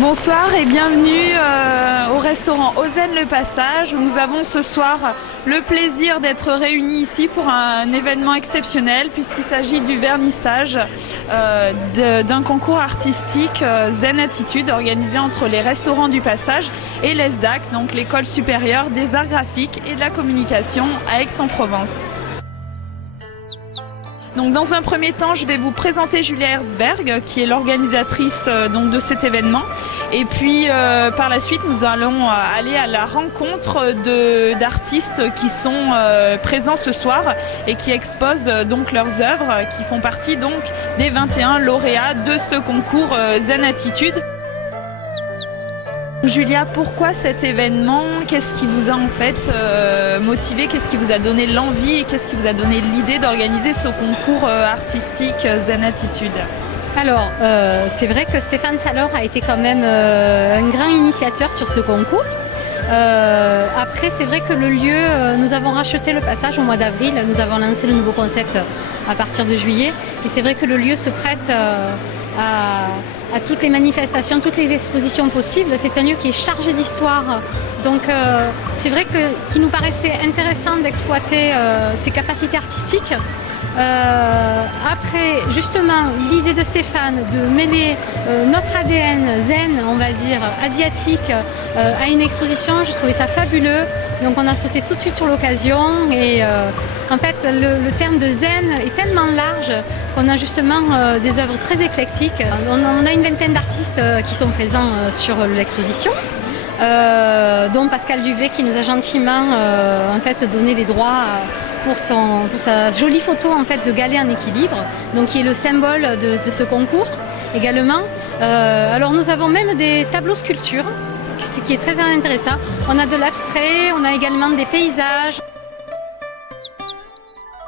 Bonsoir et bienvenue au restaurant Ozen Le Passage où nous avons ce soir le plaisir d'être réunis ici pour un événement exceptionnel puisqu'il s'agit du vernissage d'un concours artistique Zen Attitude organisé entre les restaurants du Passage et l'ESDAC, donc l'école supérieure des arts graphiques et de la communication à Aix-en-Provence. Donc dans un premier temps, je vais vous présenter Julia Herzberg, qui est l'organisatrice de cet événement. Et puis par la suite, nous allons aller à la rencontre d'artistes qui sont présents ce soir et qui exposent donc leurs œuvres, qui font partie donc des 21 lauréats de ce concours Zen Attitude. Julia, pourquoi cet événement? Qu'est-ce qui vous a en fait motivé? Qu'est-ce qui vous a donné l'envie et qu'est-ce qui vous a donné l'idée d'organiser ce concours artistique Zen Attitude? Alors, c'est vrai que Stéphane Salor a été quand même un grand initiateur sur ce concours. Après, c'est vrai que le lieu, nous avons racheté le Passage au mois d'avril, nous avons lancé le nouveau concept à partir de juillet. Et c'est vrai que le lieu se prête à toutes les manifestations, toutes les expositions possibles. C'est un lieu qui est chargé d'histoire. Donc c'est vrai qu'il nous paraissait intéressant d'exploiter ses capacités artistiques. Après, justement, l'idée de Stéphane de mêler notre ADN zen, on va dire, asiatique, à une exposition, je trouvais ça fabuleux. Donc on a sauté tout de suite sur l'occasion et en fait le terme de zen est tellement large qu'on a justement des œuvres très éclectiques. On a une vingtaine d'artistes qui sont présents sur l'exposition. Dont Pascal Duvet qui nous a gentiment en fait donné les droits pour sa jolie photo en fait de galet en équilibre, donc qui est le symbole de ce concours également. Alors nous avons même des tableaux sculptures, ce qui est très intéressant. On a de l'abstrait, on a également des paysages.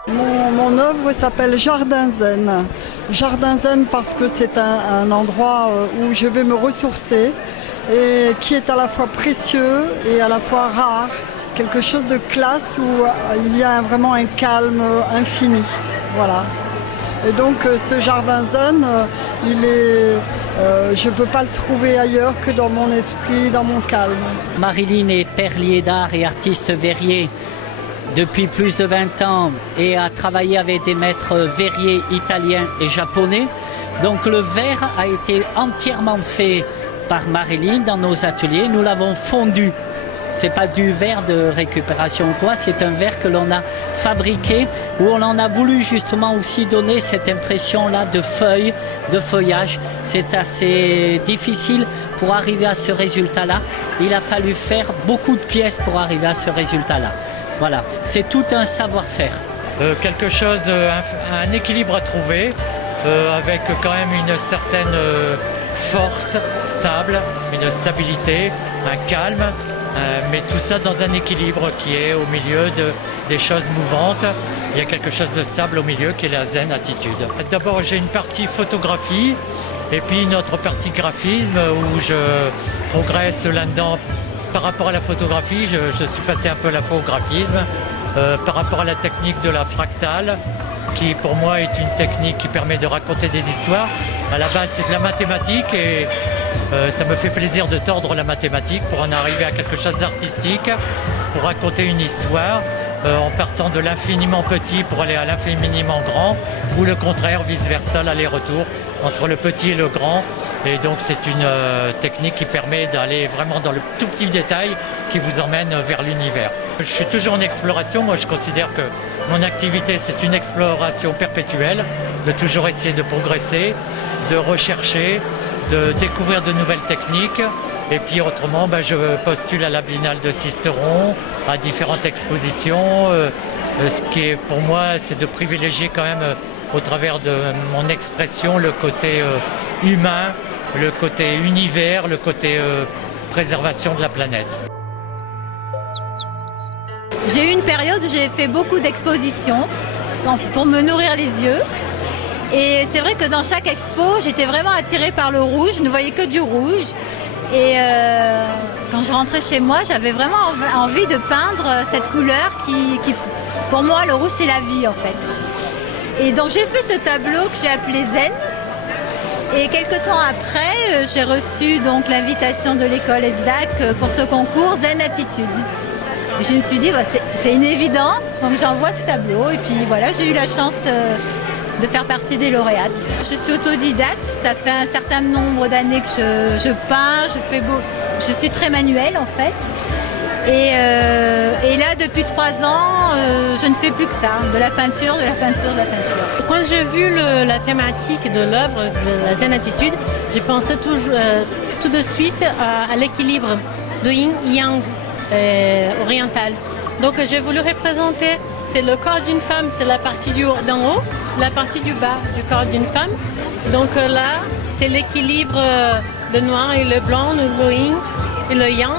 Mon œuvre s'appelle Jardin Zen. Jardin Zen parce que c'est un endroit où je vais me ressourcer et qui est à la fois précieux et à la fois rare. Quelque chose de classe où il y a vraiment un calme infini. Voilà. Et donc ce Jardin Zen, je ne peux pas le trouver ailleurs que dans mon esprit, dans mon calme. Marilyn est perlier d'art et artiste verrier depuis plus de 20 ans et a travaillé avec des maîtres verriers italiens et japonais. Donc le verre a été entièrement fait par Marilyn dans nos ateliers. Nous l'avons fondu. C'est pas du verre de récupération ou quoi, c'est un verre que l'on a fabriqué où on en a voulu justement aussi donner cette impression-là de feuilles, de feuillage. C'est assez difficile pour arriver à ce résultat-là. Il a fallu faire beaucoup de pièces pour arriver à ce résultat-là. Voilà, c'est tout un savoir-faire. Quelque chose, un équilibre à trouver avec quand même une certaine force stable, une stabilité, un calme. Mais tout ça dans un équilibre qui est au milieu des choses mouvantes. Il y a quelque chose de stable au milieu qui est la Zen Attitude. D'abord, j'ai une partie photographie et puis une autre partie graphisme où je progresse là-dedans. Par rapport à la photographie, je suis passé un peu à la faux graphisme. Par rapport à la technique de la fractale, qui pour moi est une technique qui permet de raconter des histoires. À la base, c'est de la mathématique et ça me fait plaisir de tordre la mathématique pour en arriver à quelque chose d'artistique, pour raconter une histoire en partant de l'infiniment petit pour aller à l'infiniment grand, ou le contraire, vice-versa, l'aller-retour entre le petit et le grand. Et donc c'est une technique qui permet d'aller vraiment dans le tout petit détail qui vous emmène vers l'univers. Je suis toujours en exploration. Moi, je considère que mon activité, c'est une exploration perpétuelle, de toujours essayer de progresser, de rechercher, de découvrir de nouvelles techniques. Et puis autrement, je postule à la Biennale de Sisteron, à différentes expositions. Ce qui est pour moi, c'est de privilégier quand même, au travers de mon expression, le côté humain, le côté univers, le côté préservation de la planète. J'ai eu une période où j'ai fait beaucoup d'expositions pour me nourrir les yeux. Et c'est vrai que dans chaque expo, j'étais vraiment attirée par le rouge, je ne voyais que du rouge. Et quand je rentrais chez moi, j'avais vraiment envie de peindre cette couleur qui pour moi, le rouge, c'est la vie en fait. Et donc j'ai fait ce tableau que j'ai appelé Zen. Et quelques temps après, j'ai reçu donc l'invitation de l'école ESDAC pour ce concours Zen Attitude. Et je me suis dit, c'est une évidence, donc j'envoie ce tableau. Et puis voilà, j'ai eu la chance de faire partie des lauréates. Je suis autodidacte, ça fait un certain nombre d'années que je peins, je suis très manuelle en fait. Et là, depuis 3 ans, je ne fais plus que ça, de la peinture, de la peinture, de la peinture. Quand j'ai vu la thématique de l'œuvre de la Zen Attitude, j'ai pensé tout de suite à l'équilibre de yin-yang oriental. Donc j'ai voulu représenter, c'est le corps d'une femme, c'est la partie d'en haut, la partie du bas du corps d'une femme. Donc là, c'est l'équilibre, le noir et le blanc, le yin et le yang.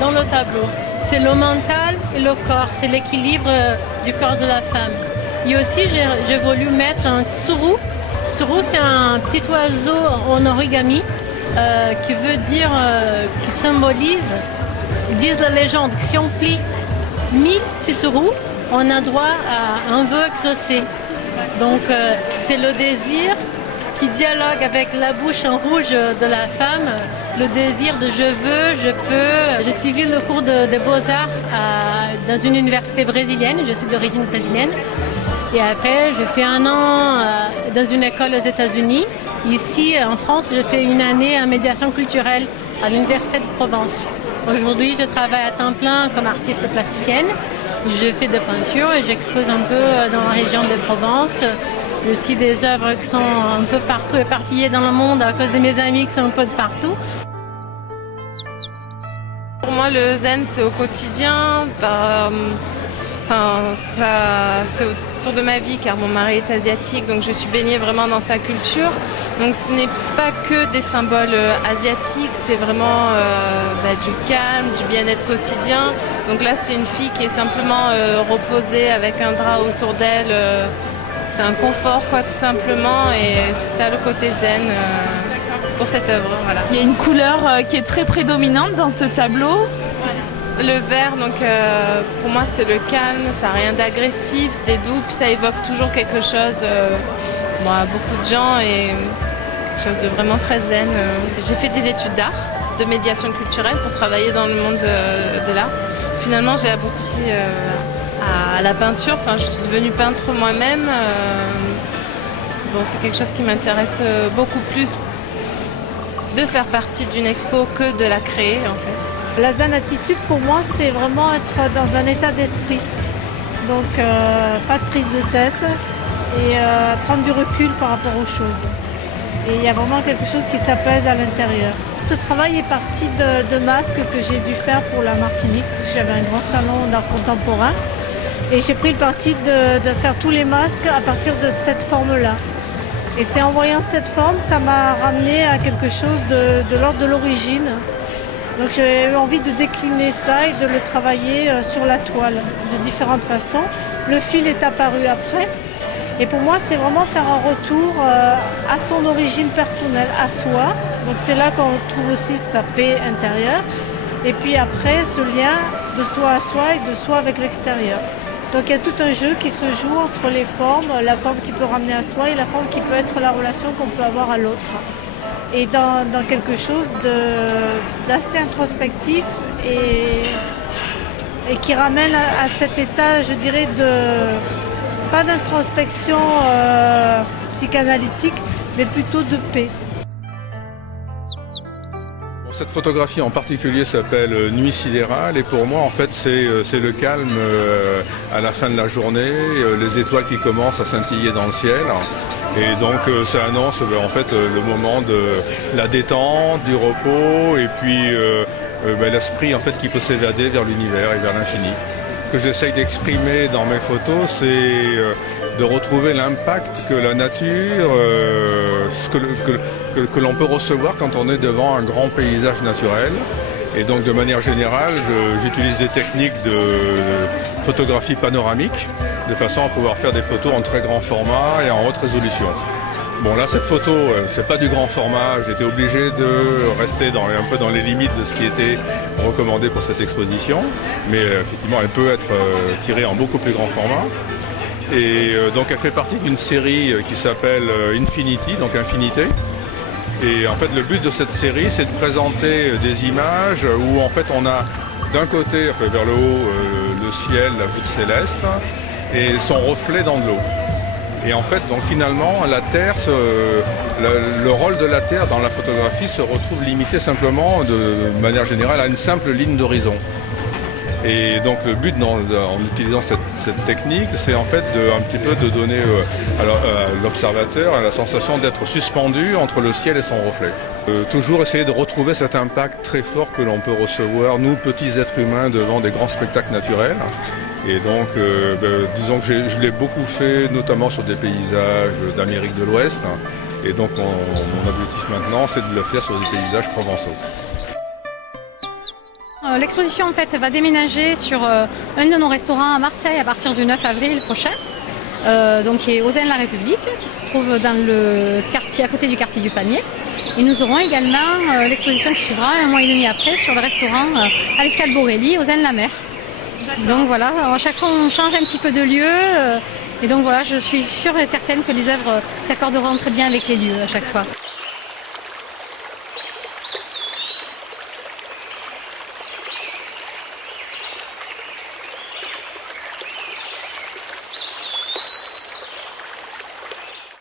Dans le tableau. C'est le mental et le corps, c'est l'équilibre du corps de la femme. Et aussi, j'ai voulu mettre un tsuru. Tsuru, c'est un petit oiseau en origami qui veut dire, qui symbolise, disent la légende, que si on plie 1000 tsuru, on a droit à un vœu exaucé. Donc, c'est le désir qui dialogue avec la bouche en rouge de la femme, le désir de je veux, je peux. J'ai suivi le cours de beaux-arts dans une université brésilienne, je suis d'origine brésilienne. Et après, j'ai fait 1 an dans une école aux États-Unis. Ici, en France, j'ai fait 1 année en médiation culturelle à l'Université de Provence. Aujourd'hui, je travaille à temps plein comme artiste plasticienne. Je fais des peintures et j'expose un peu dans la région de Provence. Aussi des œuvres qui sont un peu partout éparpillées dans le monde à cause de mes amis qui sont un peu de partout. Pour moi, le zen, c'est au quotidien. C'est autour de ma vie car mon mari est asiatique, donc je suis baignée vraiment dans sa culture. Donc ce n'est pas que des symboles asiatiques, c'est vraiment du calme, du bien-être quotidien. Donc là, c'est une fille qui est simplement reposée avec un drap autour d'elle. C'est un confort, quoi, tout simplement, et c'est ça le côté zen pour cette œuvre. Voilà. Il y a une couleur qui est très prédominante dans ce tableau. Le vert, donc pour moi, c'est le calme, ça n'a rien d'agressif, c'est doux, puis ça évoque toujours quelque chose, à beaucoup de gens, et quelque chose de vraiment très zen. J'ai fait des études d'art, de médiation culturelle pour travailler dans le monde de l'art. Finalement, j'ai abouti à la peinture, je suis devenue peintre moi-même. C'est quelque chose qui m'intéresse beaucoup plus de faire partie d'une expo que de la créer en fait. La Zen Attitude pour moi c'est vraiment être dans un état d'esprit. Donc pas de prise de tête et prendre du recul par rapport aux choses. Et il y a vraiment quelque chose qui s'apaise à l'intérieur. Ce travail est parti de masques que j'ai dû faire pour la Martinique, parce que j'avais un grand salon d'art contemporain. Et j'ai pris le parti de faire tous les masques à partir de cette forme-là. Et c'est en voyant cette forme, ça m'a ramené à quelque chose de l'ordre de l'origine. Donc j'ai eu envie de décliner ça et de le travailler sur la toile de différentes façons. Le fil est apparu après. Et pour moi, c'est vraiment faire un retour à son origine personnelle, à soi. Donc c'est là qu'on trouve aussi sa paix intérieure. Et puis après, ce lien de soi à soi et de soi avec l'extérieur. Donc il y a tout un jeu qui se joue entre les formes, la forme qui peut ramener à soi et la forme qui peut être la relation qu'on peut avoir à l'autre. Et dans quelque chose d'assez introspectif et qui ramène à cet état, je dirais, pas d'introspection psychanalytique, mais plutôt de paix. Cette photographie en particulier s'appelle Nuit sidérale et pour moi en fait c'est le calme à la fin de la journée, les étoiles qui commencent à scintiller dans le ciel et donc ça annonce en fait le moment de la détente, du repos et puis l'esprit en fait qui peut s'évader vers l'univers et vers l'infini. Ce que j'essaye d'exprimer dans mes photos, c'est de retrouver l'impact que la nature, que l'on peut recevoir quand on est devant un grand paysage naturel. Et donc de manière générale, j'utilise des techniques de photographie panoramique, de façon à pouvoir faire des photos en très grand format et en haute résolution. Bon là cette photo, c'est pas du grand format, j'étais obligé de rester un peu dans les limites de ce qui était recommandé pour cette exposition, mais effectivement elle peut être tirée en beaucoup plus grand format. Et donc elle fait partie d'une série qui s'appelle Infinity, donc Infinité. Et en fait le but de cette série c'est de présenter des images où en fait on a d'un côté, enfin, vers le haut, le ciel, la voûte céleste et son reflet dans de l'eau. Et en fait, donc finalement, la Terre, le rôle de la Terre dans la photographie se retrouve limité simplement, de manière générale, à une simple ligne d'horizon. Et donc le but en utilisant cette technique, c'est en fait un petit peu de donner à l'observateur la sensation d'être suspendu entre le ciel et son reflet. Toujours essayer de retrouver cet impact très fort que l'on peut recevoir, nous petits êtres humains, devant des grands spectacles naturels. Et donc, disons que je l'ai beaucoup fait, notamment sur des paysages d'Amérique de l'Ouest. Et donc, mon objectif maintenant, c'est de le faire sur des paysages provençaux. L'exposition en fait va déménager sur un de nos restaurants à Marseille à partir du 9 avril prochain. Donc qui est aux Aines la République, qui se trouve dans le quartier, à côté du quartier du Panier. Et nous aurons également l'exposition qui suivra un mois et demi après sur le restaurant à l'Escale Borelli, aux Aines la Mer. Donc voilà, à chaque fois on change un petit peu de lieu. Et donc voilà, je suis sûre et certaine que les œuvres s'accorderont très bien avec les lieux à chaque fois.